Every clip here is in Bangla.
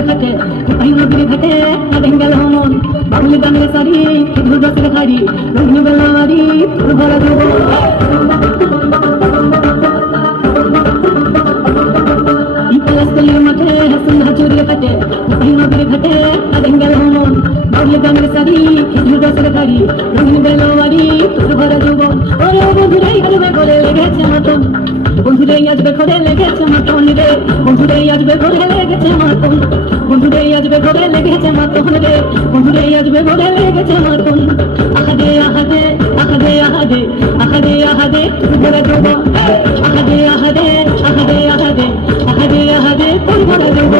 নদীর ঘাটে কোথায় নদীর ঘাটে কাঁদেন গেল মন বাবুলি গানের শাড়ি শুধু দশের খাড়ি রঙিন বেলারি তোর ভরা দেব মাঠে সন্ধ্যা চুরিয়ে কাটে কোথায় নদীর ঘাটে কাঁদেন গেল মন বাবুলি গানের শাড়ি শুধু দশের খাড়ি রঙিন বেলারি তোর ভরা দেব ওরে বন্ধুরাই আসবে করে লেগেছে মতন বন্ধুরাই আসবে করে লেগেছে মতন রে বন্ধুরাই আসবে করে লেগেছে মতন বন্ধুরাই আসবে করে লেগেছে মতন রে বন্ধুরাই আসবে করে লেগেছে মতন আহাদে আহাদে আহাদে আহাদে আহাদে আহাদে করে দেব আহাদে আহাদে আহাদে আহাদে আহাদে আহাদে করে দেব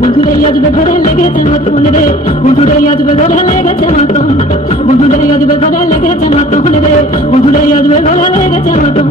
বন্ধুরাই আসবে ঘরে লেগেছে মতন রে বন্ধুরাই আসবে ঘরে লেগেছে মতন বন্ধুরাই আসবে ঘরে লেগেছে মতন রে বন্ধুরাই আসবে ঘরে লেগেছে মতন